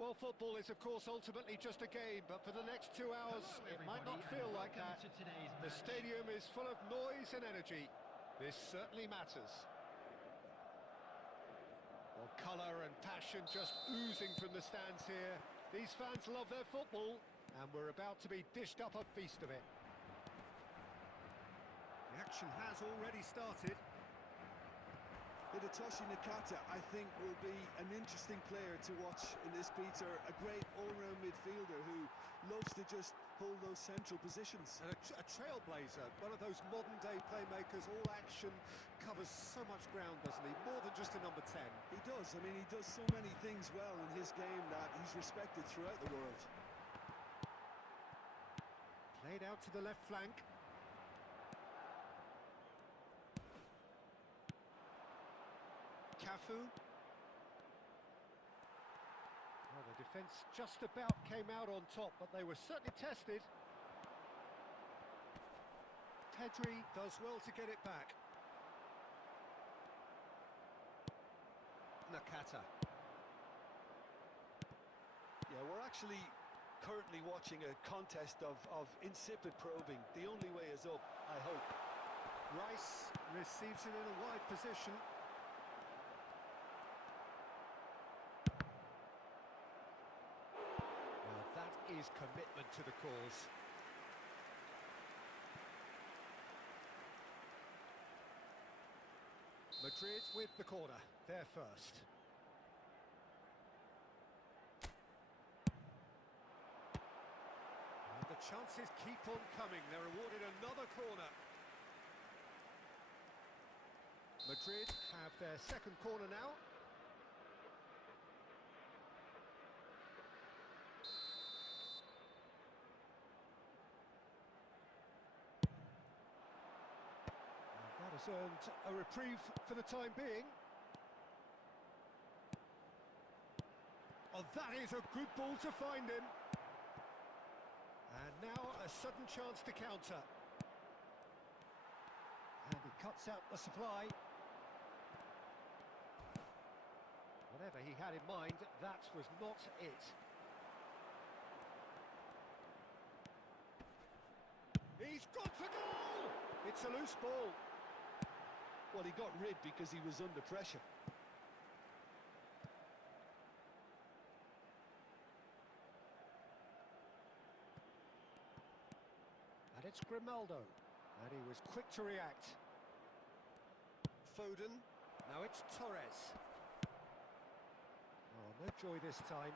Well, football is, of course, ultimately just a game, but for the next 2 hours, it might not feel like that. The stadium is full of noise and energy. This certainly matters. Well, colour and passion just oozing from the stands here. These fans love their football, and we're about to be dished up a feast of it. The action has already started. Hidetoshi Nakata, I think, will be an interesting player to watch in this, Peter. A great all-round midfielder who loves to just hold those central positions. And a trailblazer, one of those modern-day playmakers, all action, covers so much ground, doesn't he? More than just a number 10. He does. I mean, he does so many things well in his game that he's respected throughout the world. Played out to the left flank. Cafu. Well, the defence just about came out on top, but they were certainly tested. Pedri does well to get it back. Nakata. Yeah, we're actually currently watching a contest of insipid probing. The only way is up, I hope. Rice receives it in a wide position. That is commitment to the cause. Madrid with the corner, they're first. And the chances keep on coming, they're awarded another corner. Madrid have their second corner now. That has earned a reprieve for the time being. Oh, that is a good ball to find him. And now a sudden chance to counter. And he cuts out the supply. Whatever he had in mind, that was not it. He's gone for goal! It's a loose ball. Well, he got rid because he was under pressure. And it's Grimaldo. And he was quick to react. Foden. Now it's Torres. Oh, no joy this time.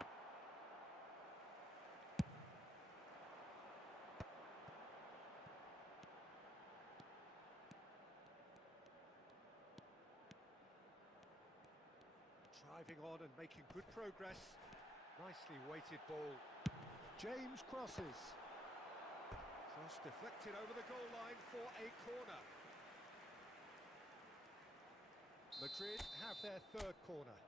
Driving on and making good progress. Nicely weighted ball. James crosses. Cross deflected over the goal line for a corner. Madrid have their third corner.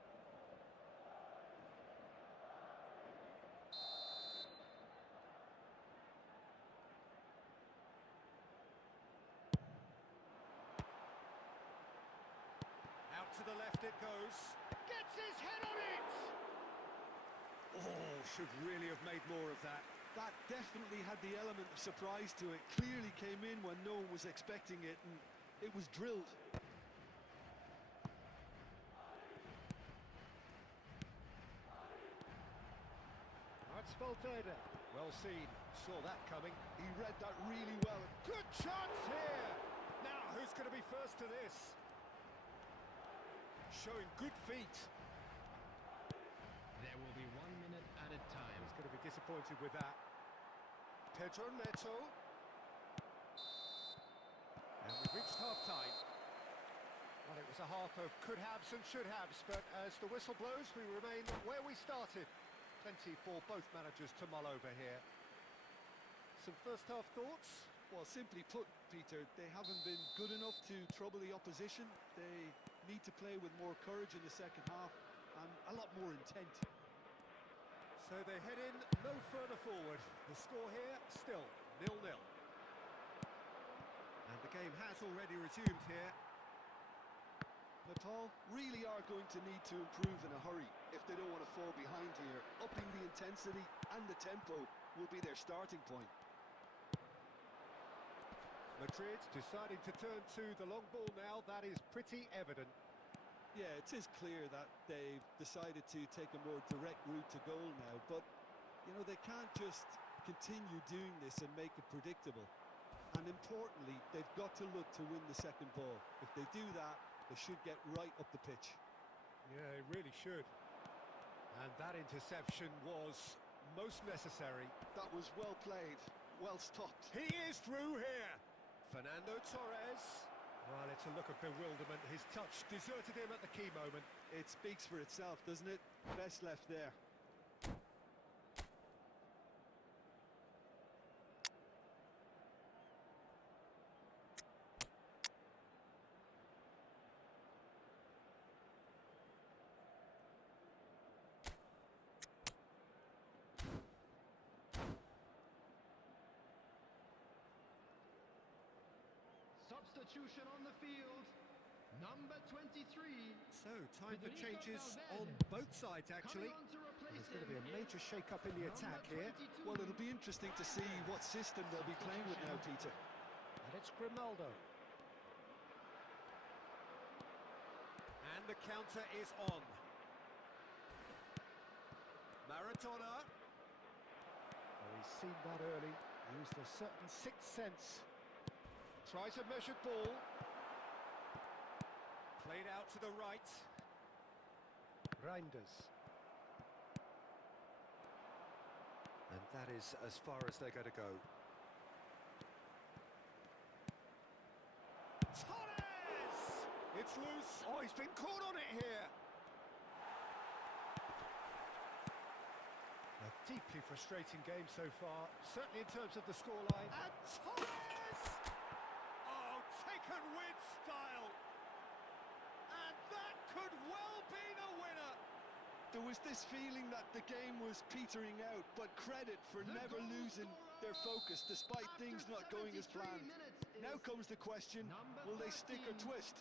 Out to the left it goes. Gets his head on it! Oh, should really have made more of that. That definitely had the element of surprise to it. Clearly came in when no one was expecting it, and it was drilled. That's Valverde. Well seen. Saw that coming. He read that really well. Good chance here! Now, who's going to be first to this? Showing good feet. There will be 1 minute at a time. He's going to be disappointed with that. Pedro Neto. And we've reached half-time. Well, it was a half of could-haves and should-haves, but as the whistle blows, we remain where we started. Plenty for both managers to mull over here. Some first-half thoughts? Well, simply put, Peter, they haven't been good enough to trouble the opposition. They need to play with more courage in the second half and a lot more intent. So they head in no further forward. The score here, still 0-0. And the game has already resumed here. Nepal really are going to need to improve in a hurry if they don't want to fall behind here. Upping the intensity and the tempo will be their starting point. Madrid deciding to turn to the long ball now, that is pretty evident. Yeah, it is clear that they've decided to take a more direct route to goal now, but, you know, they can't just continue doing this and make it predictable. And importantly, they've got to look to win the second ball. If they do that, they should get right up the pitch. Yeah, it really should. And that interception was most necessary. That was well played, well stopped. He is through here. Fernando Torres. Well, it's a look of bewilderment. His touch deserted him at the key moment. It speaks for itself, doesn't it? Best left there. Substitution on the field. Number 23. So, time for changes on both sides, actually. There's going to be a major shake-up in the attack here. Well, it'll be interesting to see what system they'll be playing with now, Peter. And it's Grimaldo. And the counter is on. Maradona. Oh, he's seen that early. Used a certain sixth sense. Tries a measured ball. Played out to the right. Reinders. And that is as far as they're going to go. Torres! It's loose. Oh, he's been caught on it here. A deeply frustrating game so far, certainly in terms of the scoreline. And Torres! Oh, taken with style. And that could well be the winner. There was this feeling that the game was petering out, but credit for never losing their focus despite things not going as planned. Now comes the question, will they stick or twist?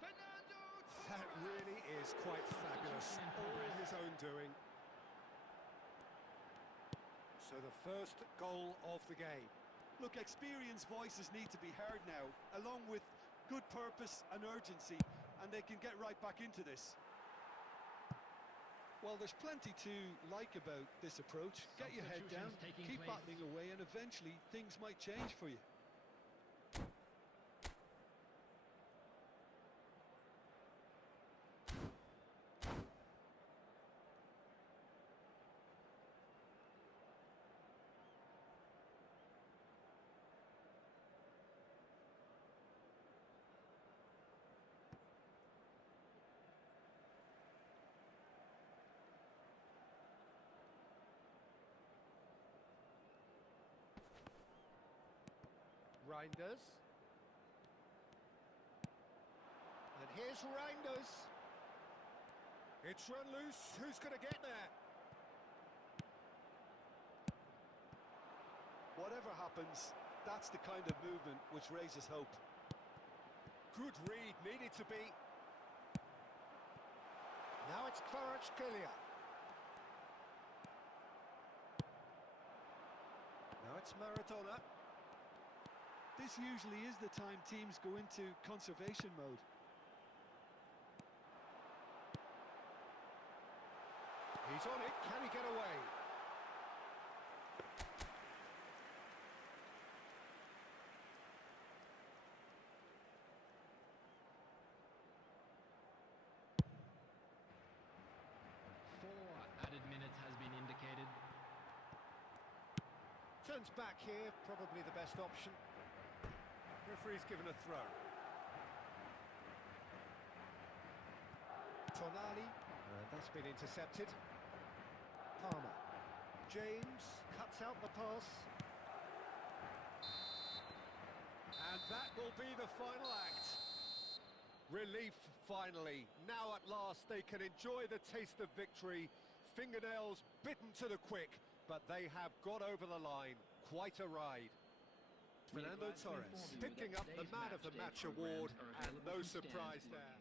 That really is quite fabulous. All his own doing. So the first goal of the game. Look, experienced voices need to be heard now, along with good purpose and urgency, and they can get right back into this. Well, there's plenty to like about this approach. Get your head down, keep battling away, and eventually things might change for you. Reinders. And here's Reinders. It's run loose. Who's going to get there? Whatever happens, that's the kind of movement which raises hope. Good read, needed to be. Now it's Kvaratskhelia. Now it's Maradona. This usually is the time teams go into conservation mode. He's on it, can he get away? Four added minutes has been indicated. Turns back here, probably the best option. Referee's given a throw. Tonali, that's been intercepted. Palmer. James cuts out the pass. And that will be the final act. Relief, finally. Now at last they can enjoy the taste of victory. Fingernails bitten to the quick, but they have got over the line. Quite a ride. Fernando Torres picking up the Man of the Match award, and no surprise there.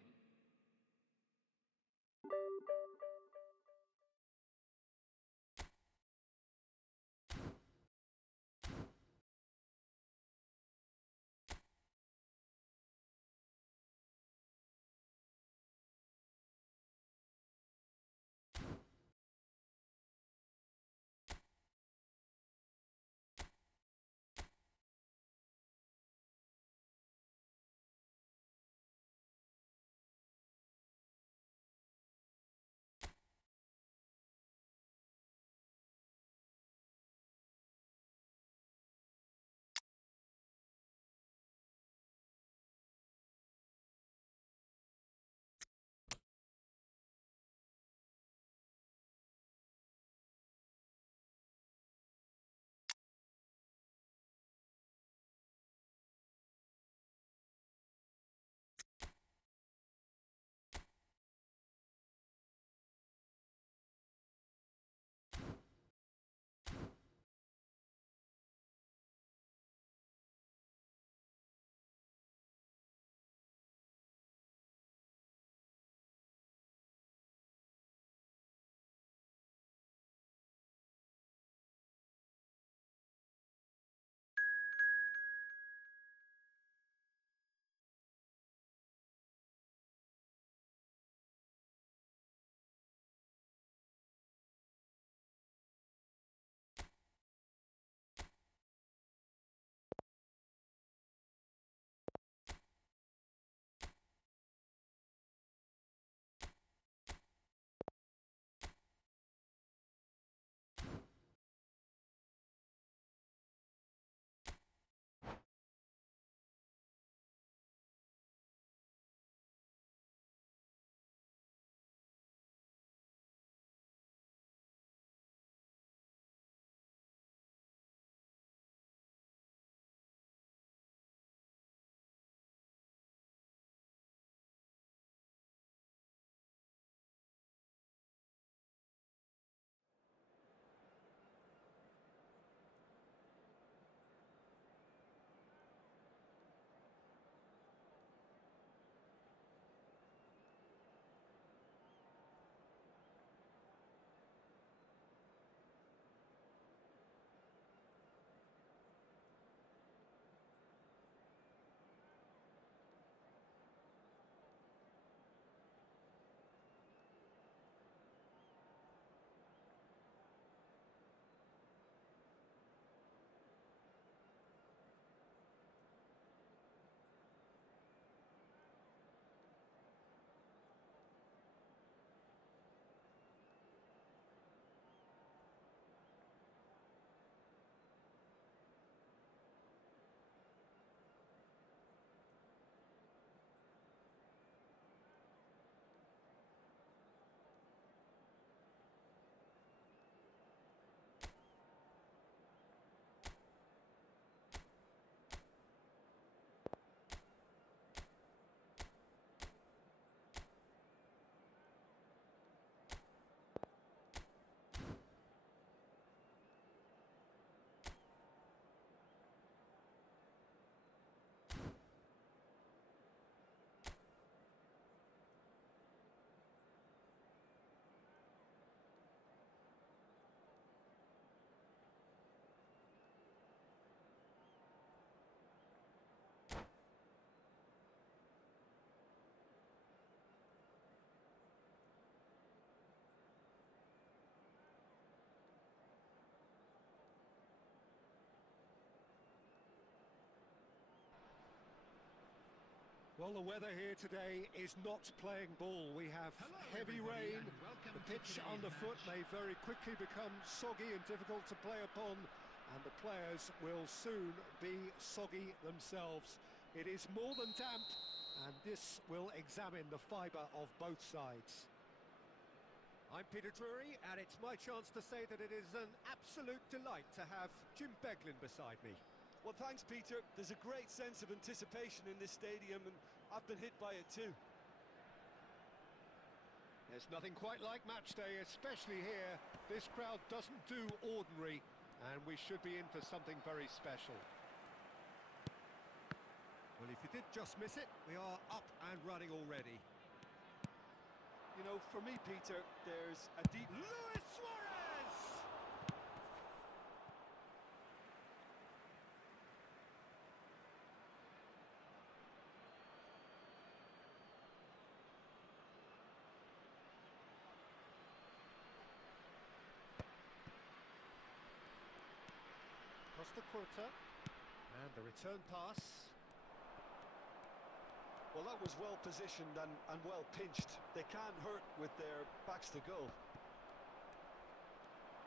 Well, the weather here today is not playing ball. We have Hello, heavy everybody, rain. and welcome The to pitch today's underfoot match. may very quickly become soggy and difficult to play upon, and the players will soon be soggy themselves. It is more than damp, and this will examine the fibre of both sides. I'm Peter Drury, and it's my chance to say that it is an absolute delight to have Jim Beglin beside me. Well, thanks, Peter. There's a great sense of anticipation in this stadium, and I've been hit by it too. There's nothing quite like match day, especially here. This crowd doesn't do ordinary, and we should be in for something very special. Well, if you did just miss it, we are up and running already. You know, for me, Peter, there's a deep... Luis Suarez! Costa Curta, and the return pass. Well, that was well positioned and well pinched. They can't hurt with their backs to goal.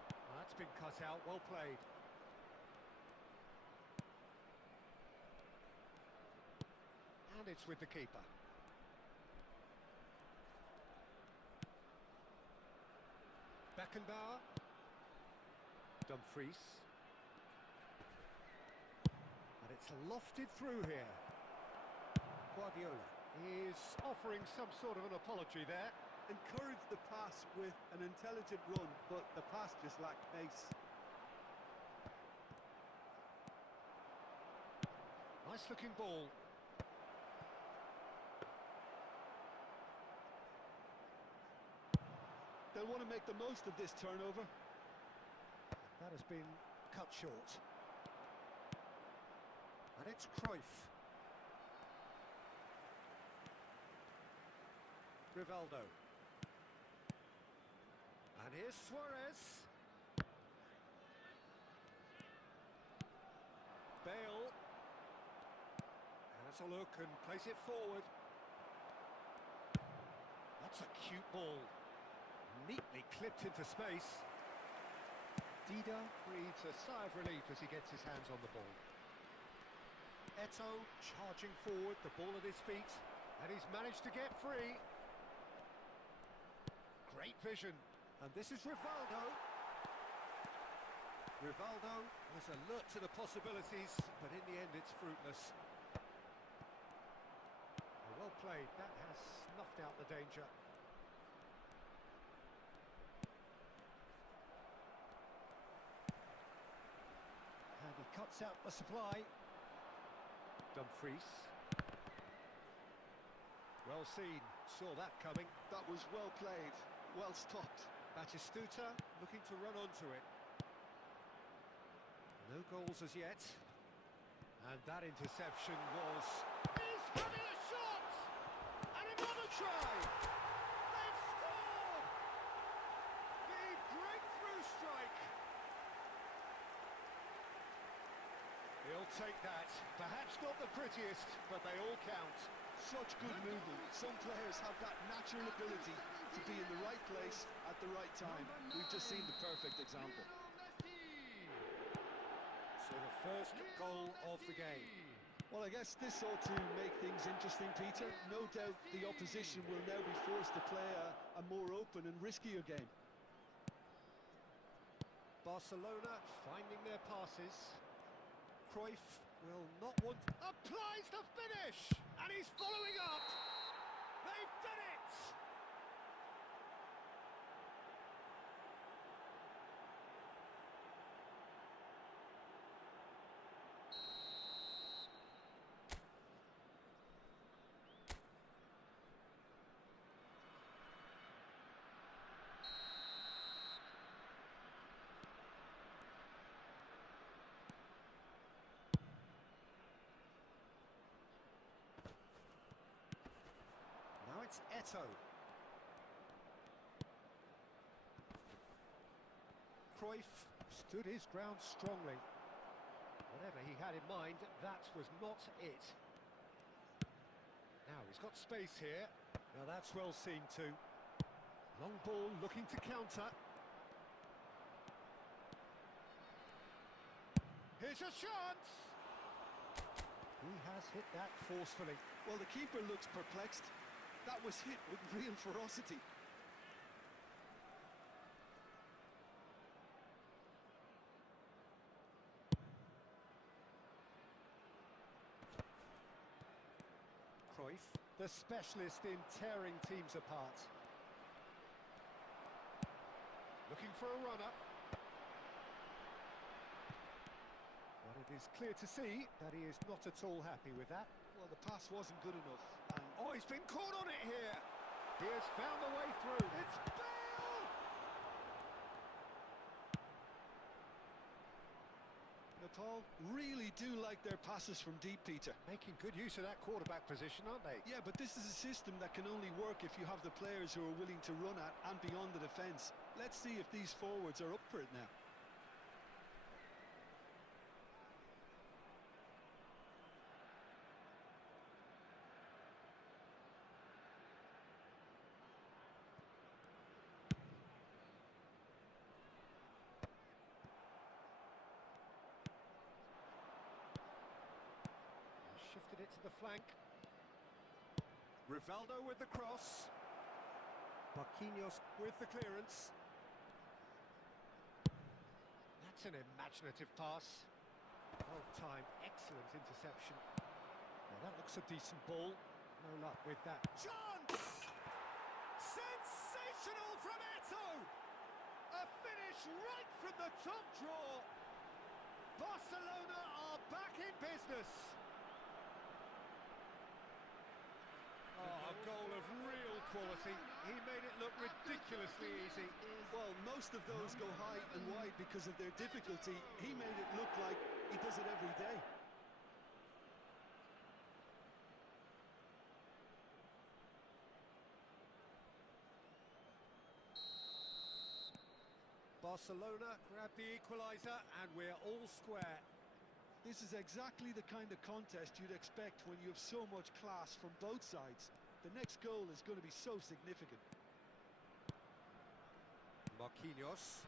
Well, that's been cut out, well played. And it's with the keeper. Beckenbauer. Dumfries. And it's lofted through here. Guardiola is offering some sort of an apology there. Encouraged the pass with an intelligent run, but the pass just lacked pace. Nice looking ball. They'll want to make the most of this turnover. That has been cut short. And it's Cruyff. Rivaldo. And here's Suarez. Bale. Has a look and plays it forward. That's a cute ball. Neatly clipped into space. Dida breathes a sigh of relief as he gets his hands on the ball. Eto'o charging forward, the ball at his feet, and he's managed to get free. Great vision, and this is Rivaldo. Rivaldo was alert to the possibilities, but in the end it's fruitless. Well played, that has snuffed out the danger. And he cuts out the supply. Dumfries. Well seen, saw that coming. That was well played, well stopped. Batistuta looking to run onto it. No goals as yet. And that interception was... He's having a shot! And another try! They've scored! The breakthrough strike! He'll take that. Perhaps not the prettiest, but they all count. Such good movement. Some players have that natural ability to be in the right place at the right time. We've just seen the perfect example. So the first goal of the game. Well, I guess this ought to make things interesting, Peter. No doubt the opposition will now be forced to play a more open and riskier game. Barcelona finding their passes. Cruyff will not want... Applies the finish! And he's following up! They've done it! Now it's Eto'o. Cruyff stood his ground strongly. Whatever he had in mind, that was not it. Now he's got space here. Now that's well seen too. Long ball looking to counter. Here's a chance! He has hit that forcefully. Well, the keeper looks perplexed. That was hit with real ferocity. Cruyff, the specialist in tearing teams apart. Looking for a runner. But it is clear to see that he is not at all happy with that. Well, the pass wasn't good enough. And oh, he's been caught on it here. He has found the way through. It's Bale! Nepal really do like their passes from deep, Peter. Making good use of that quarterback position, aren't they? Yeah, but this is a system that can only work if you have the players who are willing to run at and beyond the defence. Let's see if these forwards are up for it now. Shifted it to the flank. Rivaldo with the cross. Marquinhos with the clearance. That's an imaginative pass. Well timed, excellent interception. Now that looks a decent ball. No luck with that. Chance! Sensational from Eto! A finish right from the top draw. Barcelona are back in business. Oh, a goal of real quality. He made it look ridiculously easy. Well, most of those go high and wide because of their difficulty. He made it look like he does it every day. Barcelona grab the equaliser and we're all square. This is exactly the kind of contest you'd expect when you have so much class from both sides. The next goal is going to be so significant. Marquinhos.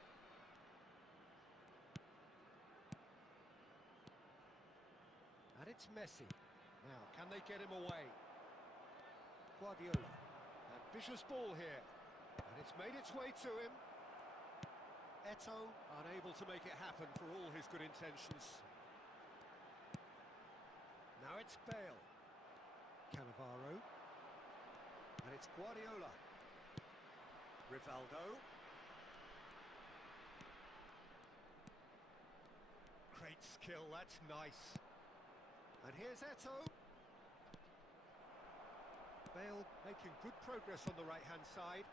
And it's Messi. Now, can they get him away? Guardiola. Ambitious ball here. And it's made its way to him. Eto unable to make it happen for all his good intentions. Now it's Bale. Cannavaro. And it's Guardiola. Rivaldo. Great skill, that's nice. And here's Eto. Bale making good progress on the right-hand side.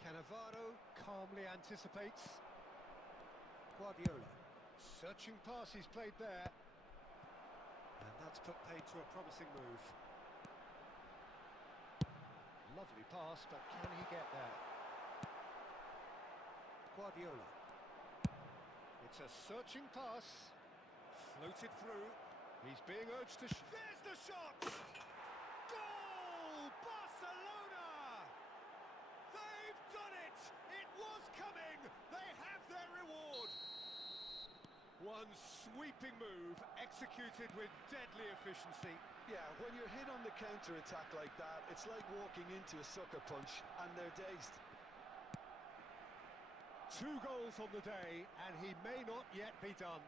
Cannavaro calmly anticipates. Guardiola. Searching pass he's played there. And that's put paid to a promising move. Lovely pass, but can he get there? Guardiola. It's a searching pass. Floated through. He's being urged to... There's the shot! Goal! Barcelona! They've done it! It was coming! They have their reward! One sweeping move, executed with deadly efficiency. Yeah, when you're hit on the counter-attack like that, it's like walking into a sucker punch, and they're dazed. 2 goals on the day, and he may not yet be done.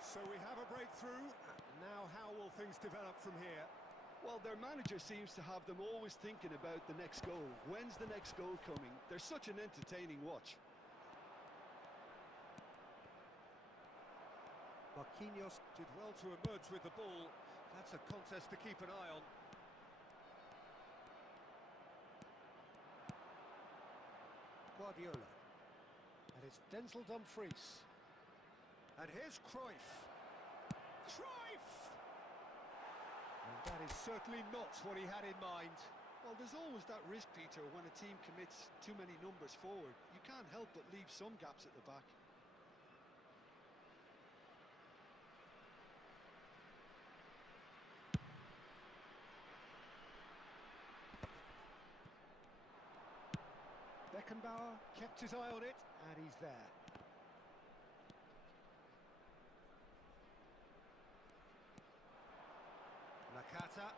So we have a breakthrough. Now how will things develop from here? Well, their manager seems to have them always thinking about the next goal. When's the next goal coming? They're such an entertaining watch. Marquinhos did well to emerge with the ball. That's a contest to keep an eye on. Guardiola. And it's Denzel Dumfries. And here's Cruyff. Cruyff! And that is certainly not what he had in mind. Well, there's always that risk, Peter, when a team commits too many numbers forward. You can't help but leave some gaps at the back. Beckenbauer kept his eye on it, and he's there. Nakata,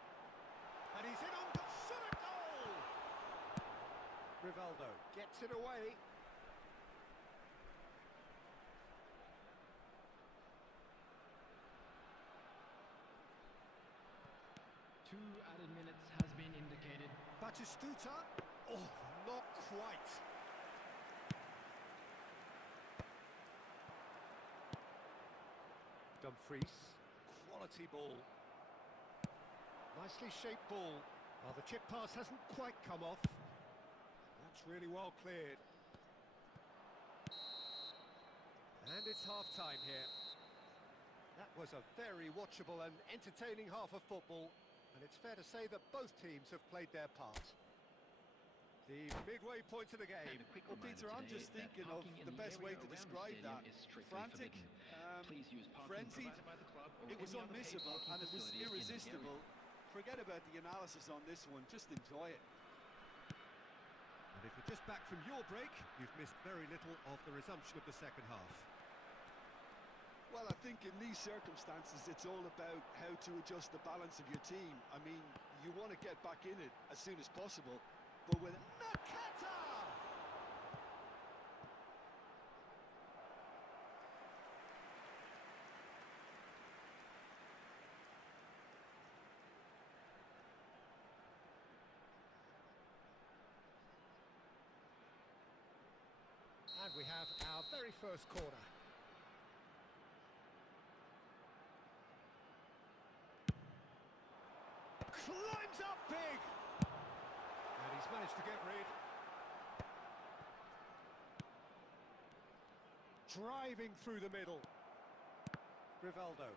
and he's in on shot at goal! Rivaldo gets it away. Two added minutes has been indicated. Batistuta, oh, not quite. Dumfries, quality ball. Nicely shaped ball. Well, the chip pass hasn't quite come off. That's really well cleared. And it's half-time here. That was a very watchable and entertaining half of football, and it's fair to say that both teams have played their part. The midway point of the game. Well, Peter, I'm just thinking of the best way to describe that. Frantic, frenzied, it was unmissable and it was irresistible. Forget about the analysis on this one, just enjoy it. And if you're just back from your break, you've missed very little of the resumption of the second half. Well, I think in these circumstances, it's all about how to adjust the balance of your team. I mean, you want to get back in it as soon as possible, but with Nakata! And we have our very first corner. Climbs up big! And he's managed to get rid. Driving through the middle. Rivaldo.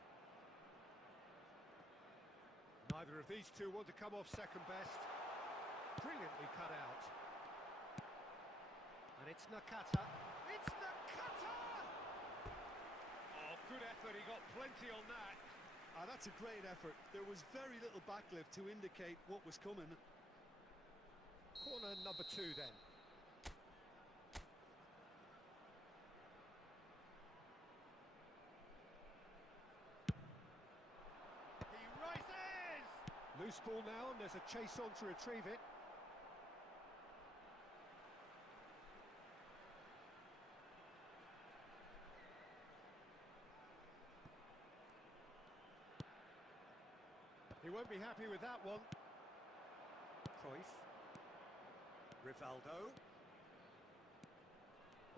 Neither of these two want to come off second best. Brilliantly cut out. And it's Nakata. It's Nakata! Oh, good effort. He got plenty on that. that's a great effort. There was very little backlift to indicate what was coming. Corner number 2 then. He rises! Loose ball now, and there's a chase on to retrieve it. He won't be happy with that one. Cruyff. Rivaldo.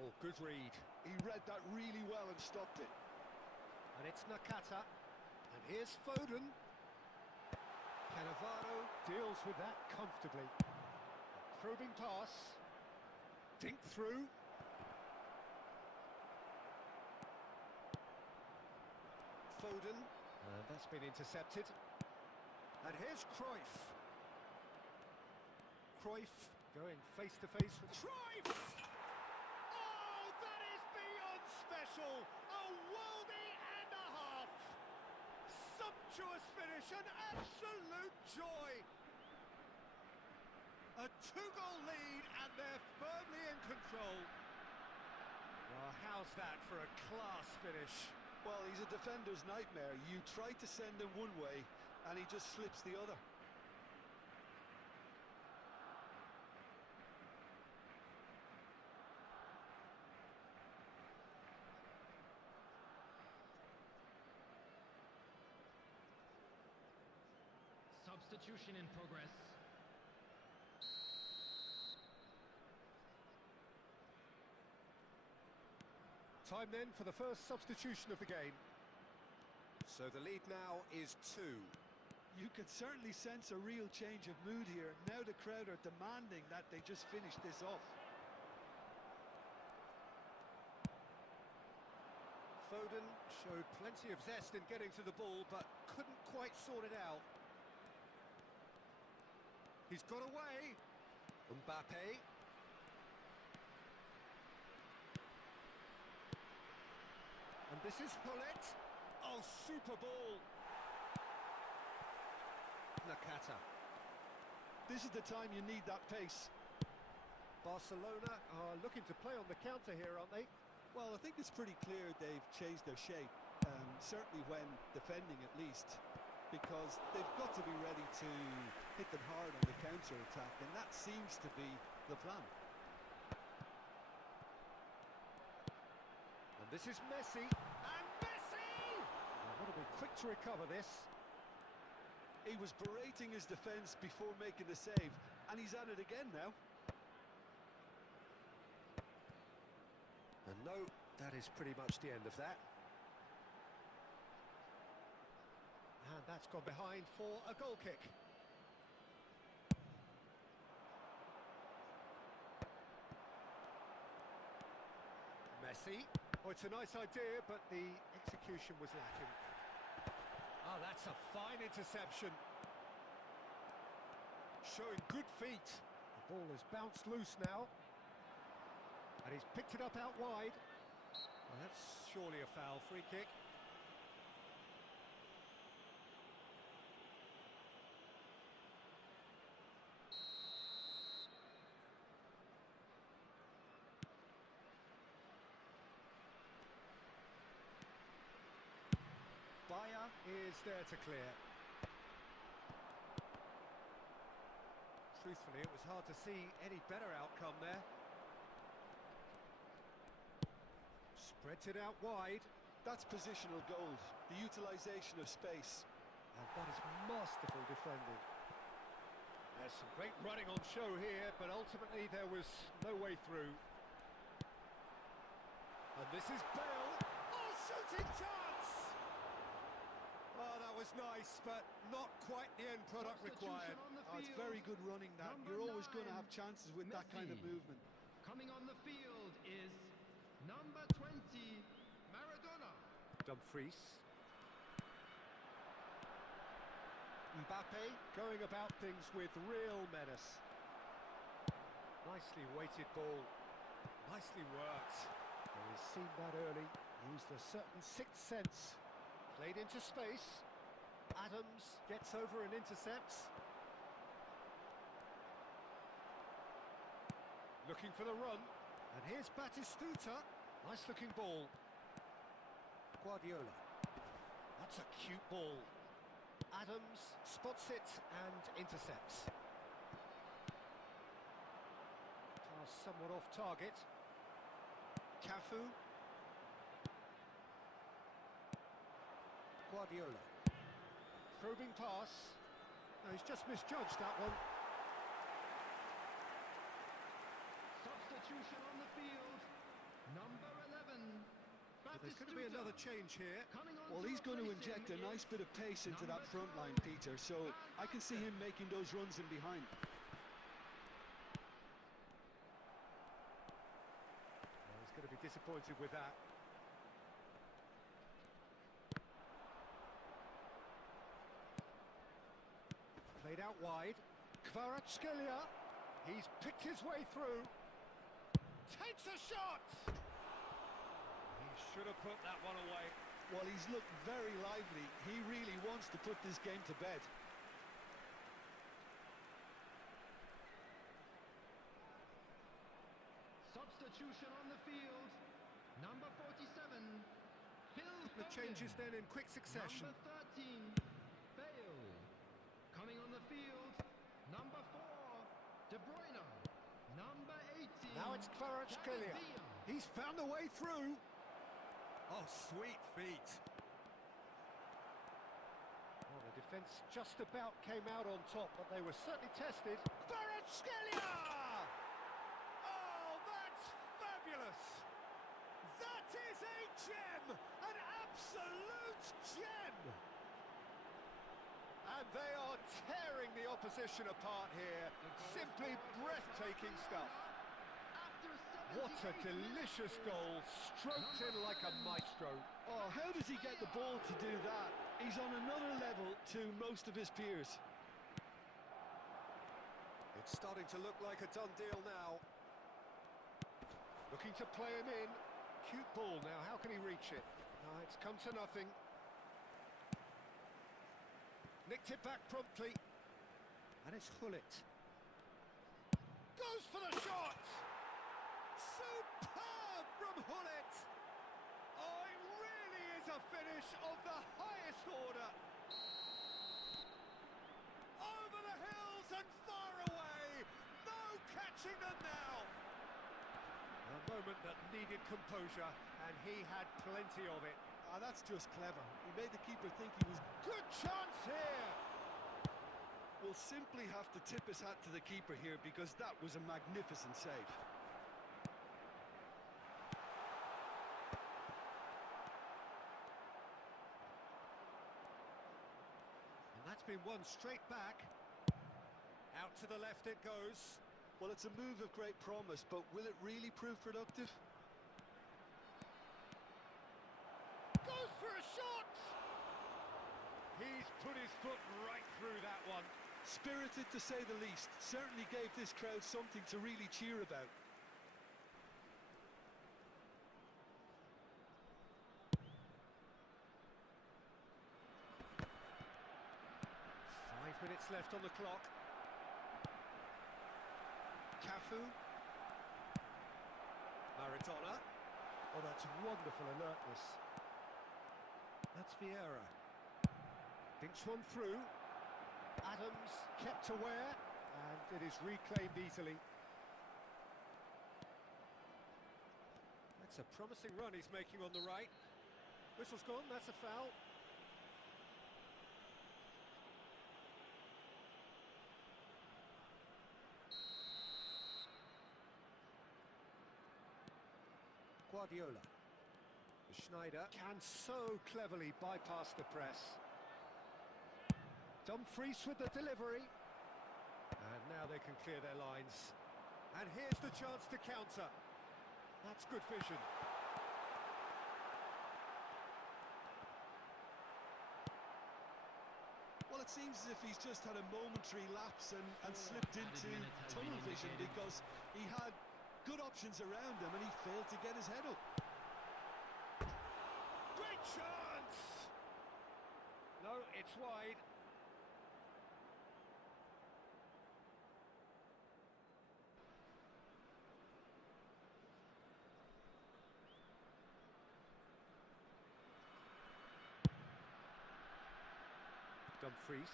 Oh, good read. He read that really well and stopped it. And it's Nakata. And here's Foden. Cannavaro deals with that comfortably. Probing pass. Dink through. Foden. And that's been intercepted. And here's Cruyff. Cruyff going face-to-face with Cruyff! Oh, that is beyond special! A worldie and a half! Sumptuous finish, an absolute joy! A 2-goal lead, and they're firmly in control. Well, how's that for a class finish? Well, he's a defender's nightmare. You try to send him one way, and he just slips the other. Substitution in progress. Time then for the first substitution of the game. So the lead now is 2. You can certainly sense a real change of mood here. Now the crowd are demanding that they just finish this off. Foden showed plenty of zest in getting to the ball, but couldn't quite sort it out. He's got away. Mbappe. And this is Hullet. Oh, super ball. Nakata. This is the time you need that pace. Barcelona are looking to play on the counter here, aren't they? Well, I think it's pretty clear they've changed their shape, certainly when defending at least, because they've got to be ready to hit them hard on the counter-attack, and that seems to be the plan. And this is Messi, and Messi! Well, got to be quick to recover this. He was berating his defence before making the save, and he's at it again now. And no, that is pretty much the end of that. And that's gone behind for a goal kick. Messi. Oh, it's a nice idea, but the execution was lacking. Oh, that's a fine interception. Showing good feet. The ball has bounced loose now. And he's picked it up out wide. Well, that's surely a foul. Free kick. Bayer is there to clear. Truthfully, it was hard to see any better outcome there. Spreads it out wide. That's positional gold, the utilisation of space. And that is masterful defending. There's some great running on show here, but ultimately there was no way through. And this is Bale. Oh, shooting chance! Oh, that was nice, but not quite the end product required. Oh, it's very good running, that. You're always going to have chances with that kind of movement. Coming on the field is number 20, Maradona. Dumfries. Mbappe going about things with real menace. Nicely weighted ball. Nicely worked. Well, he's seen that early. Used a certain sixth sense. Played into space. Adams gets over and intercepts. Looking for the run. And here's Batistuta. Nice looking ball. Guardiola. That's a cute ball. Adams spots it and intercepts. Pass somewhat off target. Cafu. Guardiola. Probing pass. No, he's just misjudged that one. Substitution on the field. Number 11. There's going to be another change here. Well, he's going to inject a nice bit of pace into that front line, Peter, so I can see him making those runs in behind. Well, he's going to be disappointed with that. Played out wide. Kvaratskhelia. He's picked his way through. Takes a shot! He should have put that one away. Well, he's looked very lively. He really wants to put this game to bed. Substitution on the field. Number 47. The changes then in quick succession. Number 13. Bale. Coming on the field. Number 4. De Bruyne. Number 18. Now it's Kvaratskhelia. He's found a way through. Oh, sweet feet. Well, the defence just about came out on top, but they were certainly tested. Kvaratskhelia! Oh, that's fabulous! That is a gem! An absolute gem! And they are tearing the opposition apart here. Simply breathtaking stuff. What a delicious goal, stroked in like a maestro. Oh, how does he get the ball to do that? He's on another level to most of his peers. It's starting to look like a done deal now. Looking to play him in. Cute ball now, how can he reach it? No, it's come to nothing. Nicked it back promptly. And it's Hullet. Goes for the shot! Superb from Hullet! Oh, it really is a finish of the highest order. Over the hills and far away. No catching them now. A moment that needed composure, and he had plenty of it. Ah, that's just clever. He made the keeper think he was... Good chance here. Will simply have to tip his hat to the keeper here because that was a magnificent save. And that's been won straight back. Out to the left it goes. Well, it's a move of great promise, but will it really prove productive? Goes for a shot! He's put his foot right through that one. Spirited to say the least. Certainly gave this crowd something to really cheer about. Five minutes left on the clock. Cafu. Maradona. Oh, that's wonderful alertness. That's Vieira. Dinks one through. Adams kept aware, and it is reclaimed easily. That's a promising run he's making on the right. Whistle's gone, that's a foul. Guardiola. Schneider can so cleverly bypass the press. Dumfries with the delivery. And now they can clear their lines. And here's the chance to counter. That's good vision. Well, it seems as if he's just had a momentary lapse and slipped into tunnel vision because he had good options around him and he failed to get his head up. Great chance! No, it's wide. Dumfries.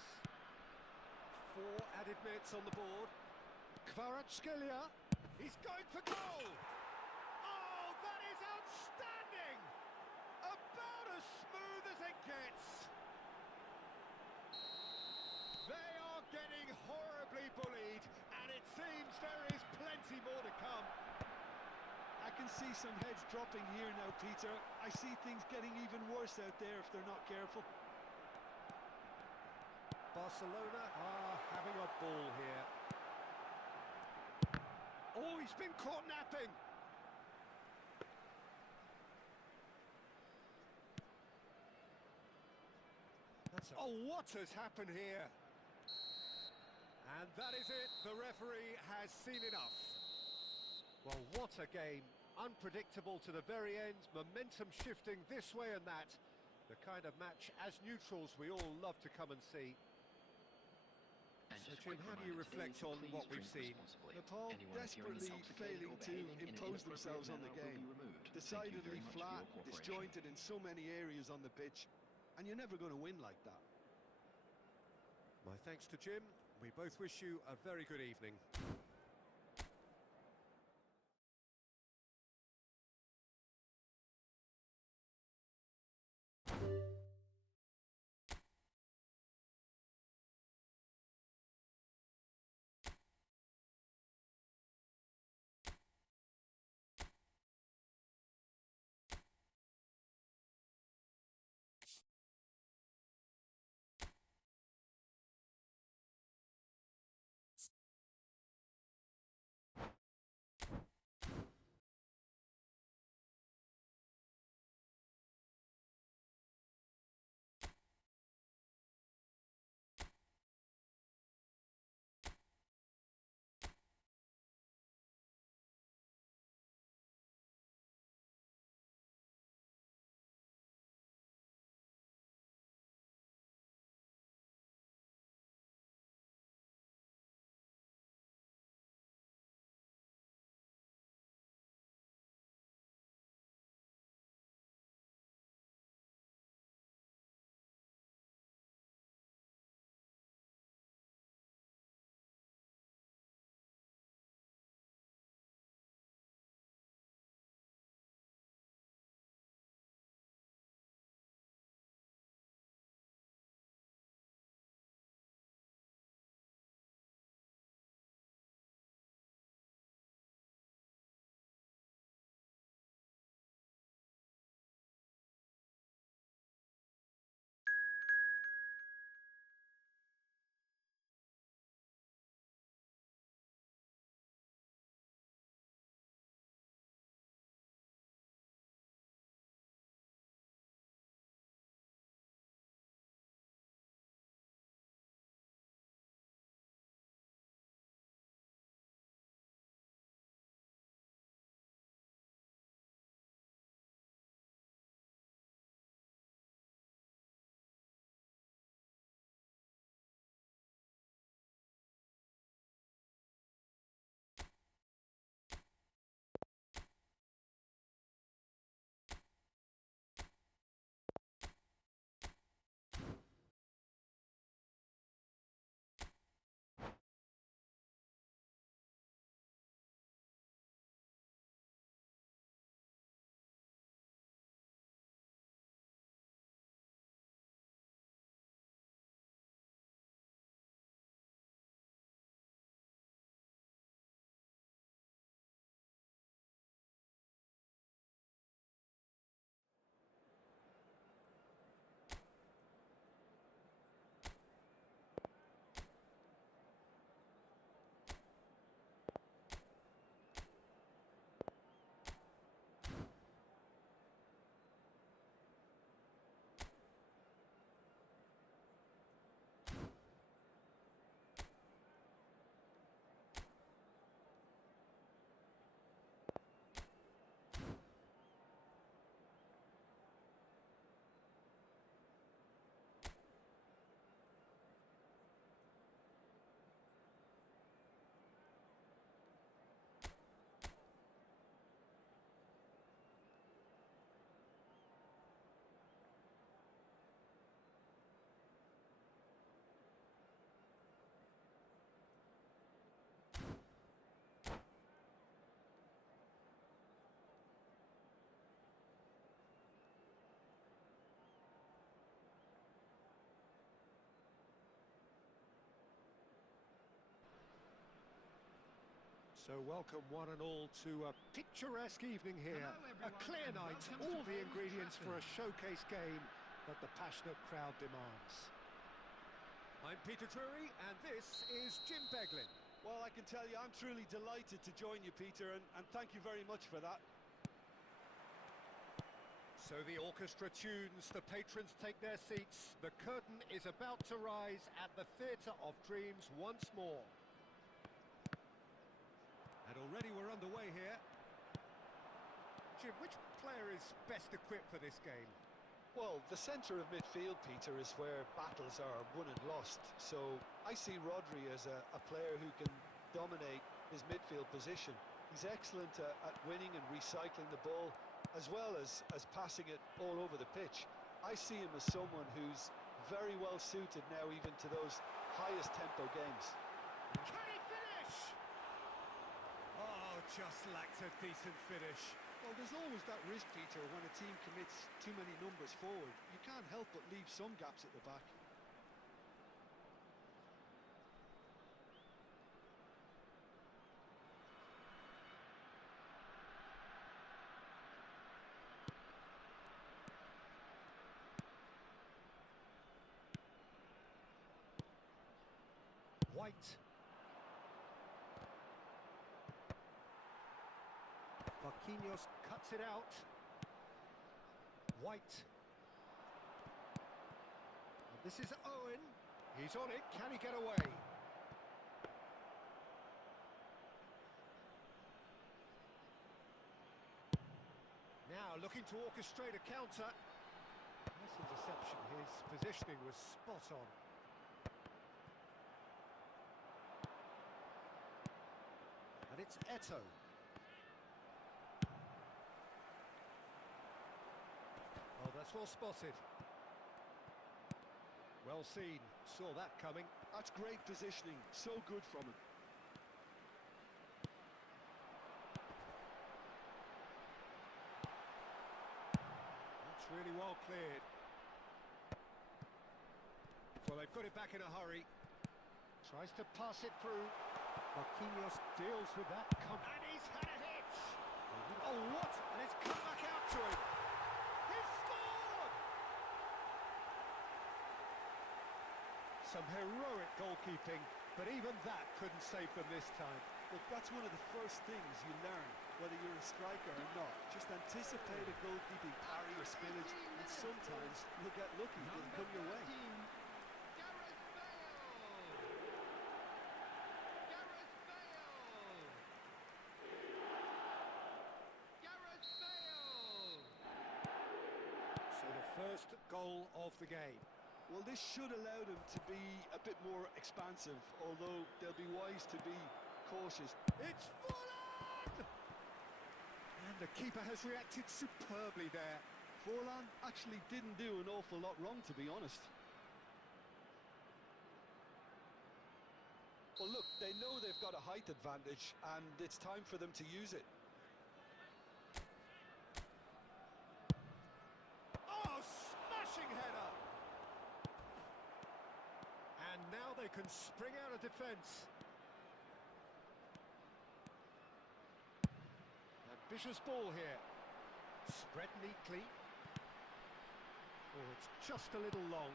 4 added minutes on the board. Kvaratskhelia. He's going for goal! Oh, that is outstanding! About as smooth as it gets. They are getting horribly bullied, and it seems there is plenty more to come. I can see some heads dropping here now, Peter. I see things getting even worse out there if they're not careful. Barcelona are having a ball here. Oh, he's been caught napping. Oh, what has happened here? And that is it. The referee has seen enough. Well, what a game. Unpredictable to the very end. Momentum shifting this way and that. The kind of match, as neutrals, we all love to come and see. So, Jim, how do you reflect on what we've seen? Nepal desperately failing to impose themselves on the game. Decidedly flat, disjointed in so many areas on the pitch, and you're never going to win like that. My thanks to Jim. We both wish you a very good evening. So welcome one and all to a picturesque evening here. Hello, A everyone, clear and night, welcome all to the Old ingredients for a Trafford. showcase game that the passionate crowd demands. I'm Peter Drury, and this is Jim Beglin. Well, I can tell you I'm truly delighted to join you, Peter, and thank you very much for that. So the orchestra tunes, the patrons take their seats, the curtain is about to rise at the Theatre of Dreams once more. And already we're underway here. Jim, which player is best equipped for this game? Well, the centre of midfield, Peter, is where battles are won and lost. So I see Rodri as a player who can dominate his midfield position. He's excellent at winning and recycling the ball, as well as passing it all over the pitch. I see him as someone who's very well suited now even to those highest tempo games. Can he finish? Oh, just lacked a decent finish. Well, there's always that risk, Peter, when a team commits too many numbers forward. You can't help but leave some gaps at the back. White. Marquinhos cuts it out. White. And this is Owen. He's on it. Can he get away? Now looking to orchestrate a counter. Nice interception. His positioning was spot on. And it's Eto'o. Oh, that's well spotted. Well seen. Saw that coming. That's great positioning. So good from him. That's really well cleared. Well, they've got it back in a hurry. Tries to pass it through. Marquinhos deals with that. And he's had a hit! Oh, what? And it's come back out to him. He's scored! Some heroic goalkeeping, but even that couldn't save them this time. Look, that's one of the first things you learn, whether you're a striker or not. Just anticipate a goalkeeping parry or spillage, and sometimes you'll get lucky. It'll come your way. First goal of the game. Well, this should allow them to be a bit more expansive, although they'll be wise to be cautious. It's Forlan! And the keeper has reacted superbly there. Forlan actually didn't do an awful lot wrong, to be honest. Well, look, they know they've got a height advantage, and it's time for them to use it. Header. And now they can spring out of defence. Ambitious ball here. Spread neatly. Oh, it's just a little long.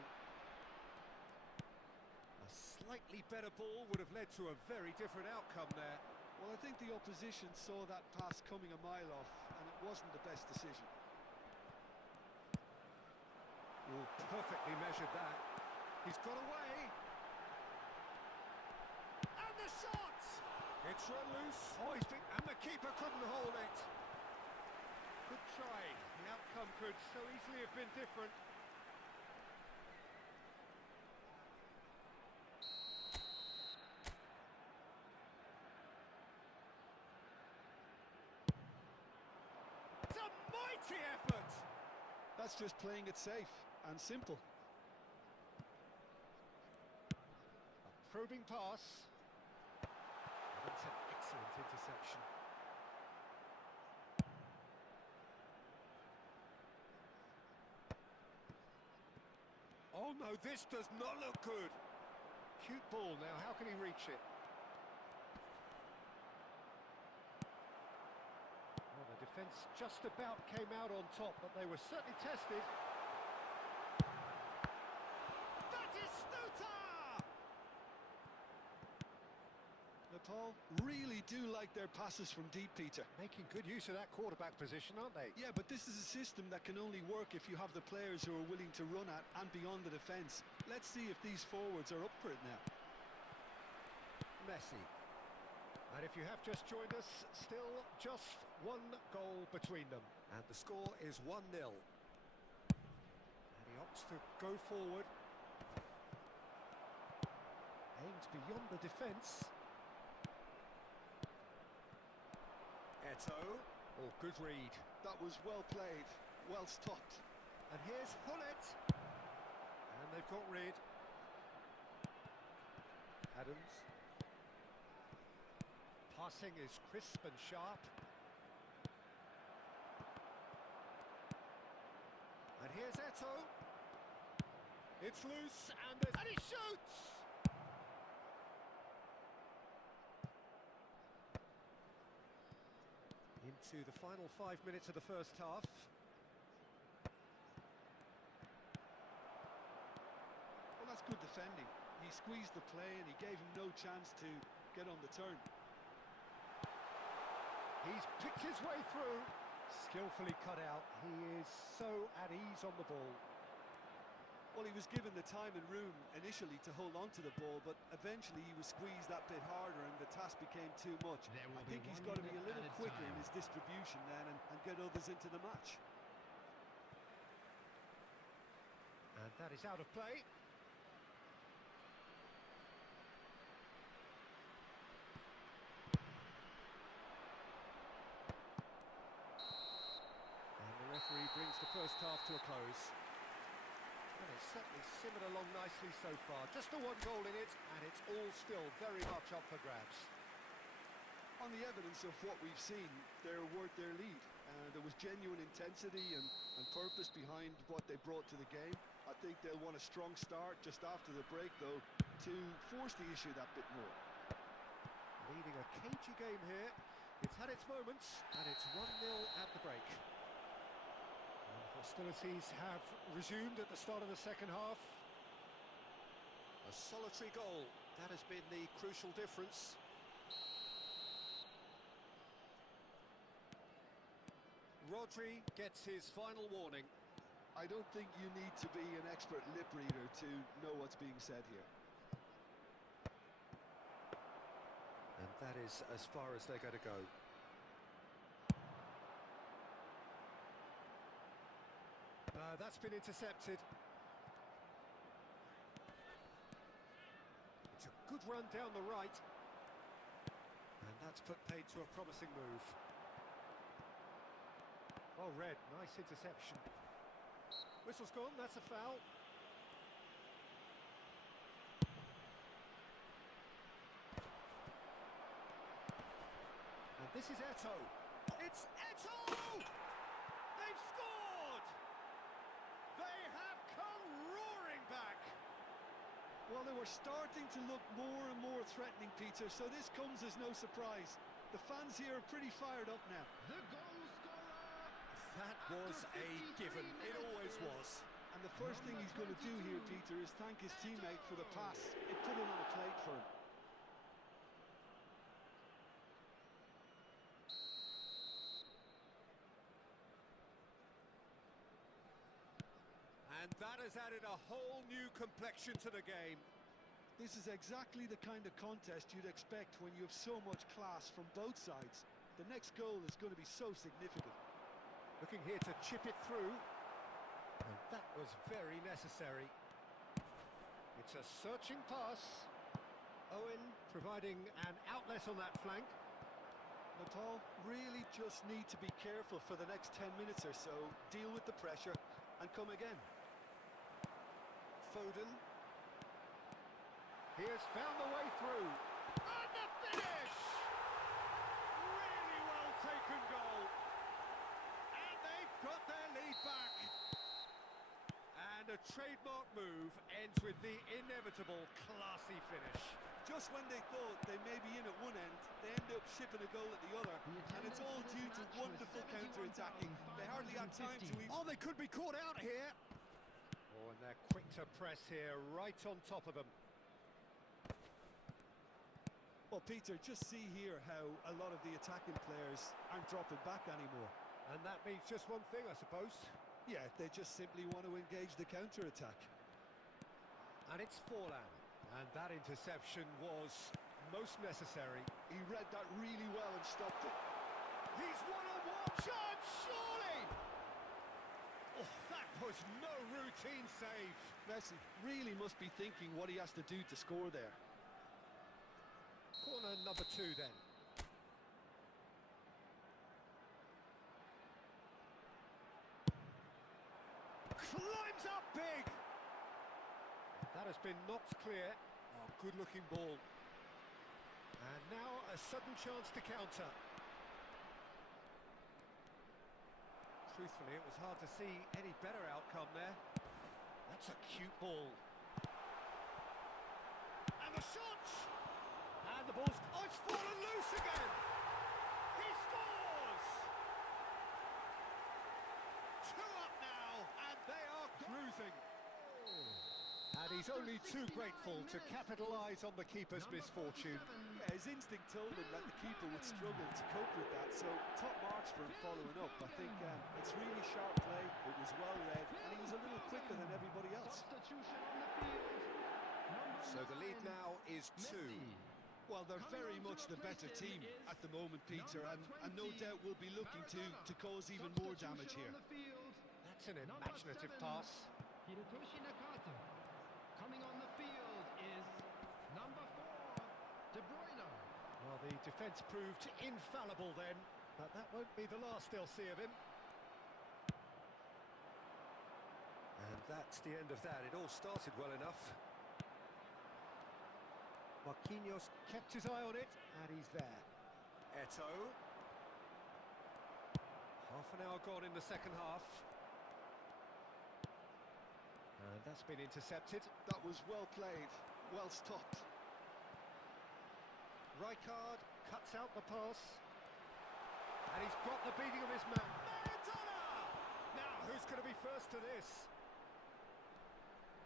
A slightly better ball would have led to a very different outcome there. Well, I think the opposition saw that pass coming a mile off, and it wasn't the best decision. Oh, perfectly measured that. He's got away. And the shot! It's run loose. Hoisting, and the keeper couldn't hold it. Good try. The outcome could so easily have been different. It's a mighty effort! That's just playing it safe and simple. A probing pass. That's an excellent interception. Oh no, this does not look good. Cute ball now, how can he reach it? defence just about came out on top, but they were certainly tested. That is Stuta! Nepal really do like their passes from deep, Peter. Making good use of that quarterback position, aren't they? Yeah, but this is a system that can only work if you have the players who are willing to run at and beyond the defence. Let's see if these forwards are up for it now. Messi. And if you have just joined us, still just one goal between them. And the score is 1-0. And he opts to go forward. Aimed beyond the defence. Eto. Oh, good read. That was well played, well stopped. And here's Hullet. And they've got rid. Adams. Passing is crisp and sharp. And here's Eto. It's loose and he shoots! Into the final 5 minutes of the first half. Well, that's good defending. He squeezed the play and he gave him no chance to get on the turn. He's picked his way through. Skillfully cut out. He is so at ease on the ball. Well, he was given the time and room initially to hold on to the ball, but eventually he was squeezed that bit harder and the task became too much. I think he's got to be a little quicker in his distribution then and get others into the match. And that is out of play. Referee brings the first half to a close. And it's certainly simmered along nicely so far. Just the one goal in it, and it's all still very much up for grabs. On the evidence of what we've seen, they're worth their lead. There was genuine intensity and purpose behind what they brought to the game. I think they'll want a strong start just after the break, though, to force the issue that bit more. Leading a cagey game here. It's had its moments, and it's 1-0 at the break. Hostilities have resumed at the start of the second half. A solitary goal, that has been the crucial difference. Rodri gets his final warning. I don't think you need to be an expert lip reader to know what's being said here. And that is as far as they're going to go. That's been intercepted. It's a good run down the right. And that's put paid to a promising move. Well read, nice interception. Whistle's gone, that's a foul. And this is Eto. It's Eto! They've scored! They have come roaring back! Well, they were starting to look more and more threatening, Peter, so this comes as no surprise. The fans here are pretty fired up now. The goal scorer! That was a given, it always was. And the first thing he's going to do here, Peter, is thank his teammate for the pass. It put it on a plate for him. And that has added a whole new complexion to the game. This is exactly the kind of contest you'd expect when you have so much class from both sides. The next goal is going to be so significant. Looking here to chip it through. And that was very necessary. It's a searching pass. Owen providing an outlet on that flank. Nepal really just need to be careful for the next 10 minutes or so, deal with the pressure and come again. Foden. He has found the way through. And the finish! Really well taken goal. And they've got their lead back. And And a trademark move ends with the inevitable classy finish. Just when they thought they may be in at one end, they end up shipping a goal at the other. And it's all due to wonderful counter-attacking. They hardly had time to even... Oh, they could be caught out here. Oh, and they're quick to press here, right on top of them. Well, Peter, just see here how a lot of the attacking players aren't dropping back anymore. And that means just one thing, I suppose. Yeah, they just simply want to engage the counter-attack. And it's Forlan. And that interception was most necessary. He read that really well and stopped it. He's one-on-one chance, surely! Oh, that was no routine save. Messi really must be thinking what he has to do to score there. Corner number 2 then. Climbs up big! That has been knocked clear. Oh, good-looking ball. And now a sudden chance to counter. Truthfully, it was hard to see any better outcome there. That's a cute ball. And the shot! And the ball's... Oh, it's fallen loose again! He scores! 2 up now, and they are cruising. And he's only too grateful to capitalise on the keeper's misfortune. Yeah, his instinct told him that the keeper would struggle to cope with that, so top marks for him following up. I think it's really sharp play, it was well read, and he was a little quicker than everybody else. So the lead now is 2. Well, they're very much the better team at the moment, Peter, and no doubt will be looking to cause even more damage here. That's an imaginative pass. Coming on the field is number 4, De Bruyne. Well, the defence proved infallible then, but that won't be the last they'll see of him. And that's the end of that. It all started well enough. Marquinhos kept his eye on it, and he's there. Eto'o. Half an hour gone in the second half. And that's been intercepted. That was well played, well stopped. Rijkaard cuts out the pass. And he's got the beating of his man. Maradona! Now, who's going to be first to this?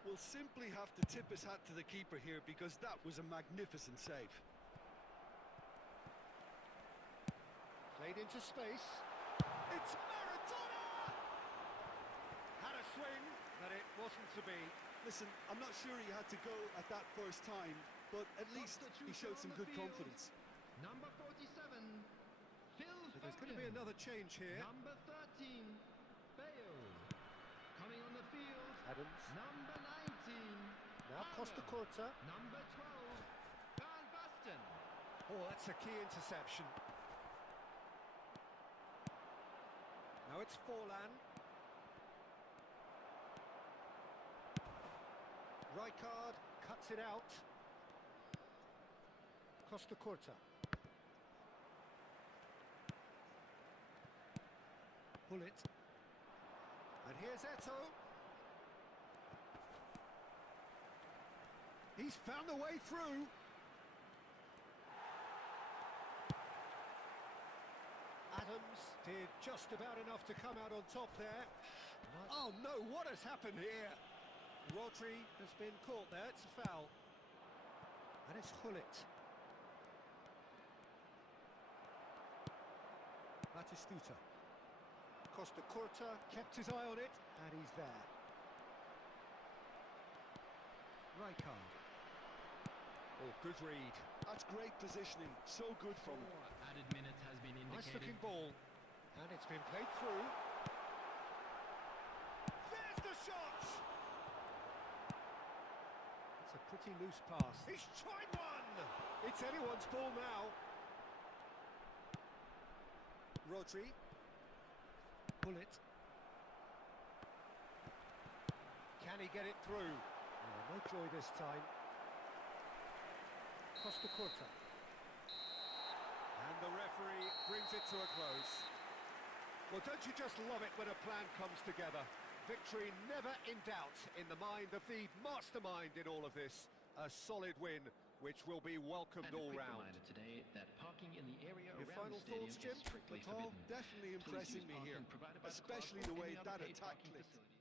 We'll simply have to tip his hat to the keeper here because that was a magnificent save. Played into space. It's Maradona! Had a swing, but it wasn't to be. Listen, I'm not sure he had to go at that first time, but at least he showed some good confidence. Number 47, Phil So there's going to be another change here. Number 13, Bale. Coming on the field, Adams. Number 19, Now Costa Curta. Number 12, Van Basten. Oh, that's a key interception. Now it's Forlan. Rijkaard cuts it out. Costa Curta. Pull it. And here's Eto'o. He's found a way through. Adams did just about enough to come out on top there. Oh no, what has happened here? Rodri has been caught there, it's a foul. And it's Hullet. Batistuta. Costa Curta kept his eye on it, and he's there. Rijkaard. Oh, good read. That's great positioning, so good from him. Added minute has been Nice indicated. looking ball. And it's been played through. There's the shot! It's a pretty loose pass. He's tried one! It's anyone's ball now. Rodri. Pull it. Can he get it through? Oh, no joy this time. Costa Curta. And the referee brings it to a close. Well, don't you just love it when a plan comes together? Victory never in doubt in the mind of the mastermind in all of this. A solid win, which will be welcomed And a all quick round. reminder today that parking in the area Your around final the stadium thoughts, Jim? is strictly The call forbidden. definitely Please impressing use me here, parking provided by the club especially or the way any other that paid attack parking clicked. facility.